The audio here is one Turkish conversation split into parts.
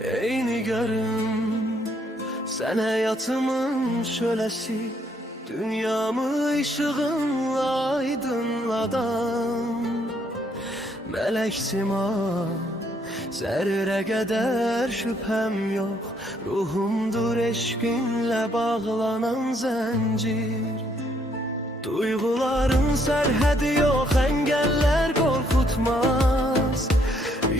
Ey nigarım, sen hayatımın şölesi, dünyamı ışığınla aydınladan. Meleksim ha, zerre kadar şüphem yok, ruhumdur eşkinle bağlanan zincir. Duyguların sərhədi yok, engeller korkutmaz.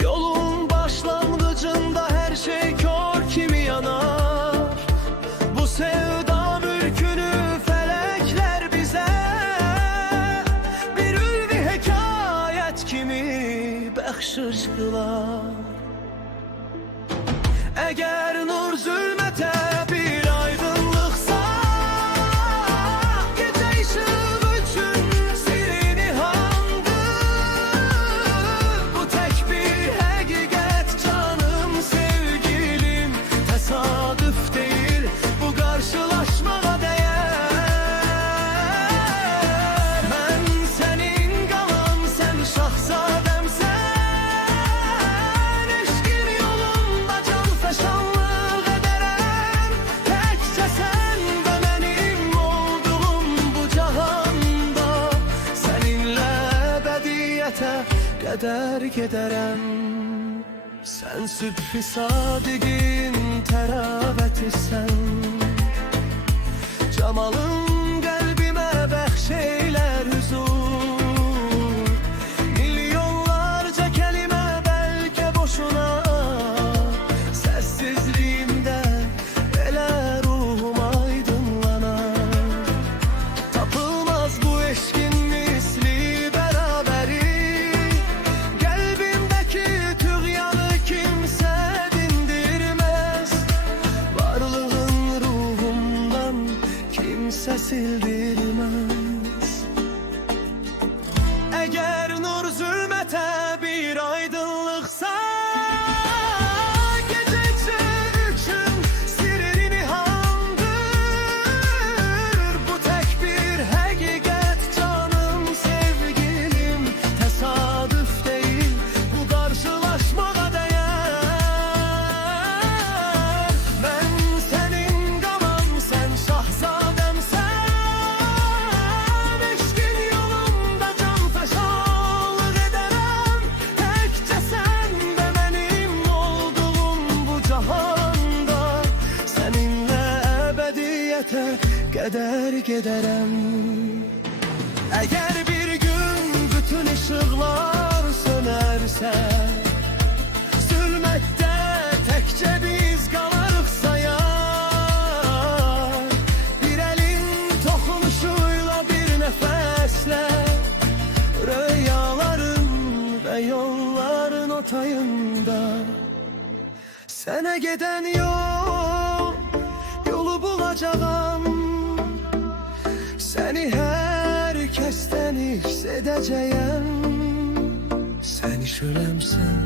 Yolun başlangıcında her şey kör kimi yanar. Bu sevda mülkünü felekler bize bir ülvi hekayet kimi bəxşiş kılar. Eğer nur zulmete bir aydınlıksa, gece ışığı üçün sirri nihandır. Bu tek bir hakikat canım sevgilim, tesadüf değil bu karşılaşmaya değer. Ben senin qalam, sen şahzademsen, eşkin yolunda can feşanlık ederim. Tekçe sen ve benim olduğum bu cahanda, seninle ebediyete kadar giderim. Sen sübh-i sadigin terabetisən, camalın kalbime bəxşeyler huzur. Milyonlarca kelime belki boşuna, sessizliğimde ele ruhum aydınlanar. Tapılmaz bu eşkin misli beraberi, kalbimdeki tüğyanı kimse dindirmez. Varlığın ruhumdan kimse sildirmez. Eğer nur zulmete bir aydınlıksa, gece için sirri nihandır. Bu tek bir hakikat canım sevgilim, tesadüf değil bu karşılaşmaya değer. Ben senin qalam, sen şahzademsen, eşkin yolunda can feşanlık ederim. Tekçe sen de benim olduğum bu cahanda, seninle ebediyete kadar giderim. Eğer bir gün bütün ışıklar sönerse, zulmette tekçe biz kalarıqsa yar, bir elin toxunuşuyla bir nefesle, rüyaların ve yolların otayında sene giden yol, yolu bulacağım. Seni herkesten hissedeceğim. Sen şölemsen,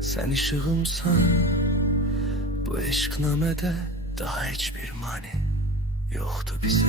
sen ışığımsan, bu eşknamede daha hiçbir mani yoktu bize.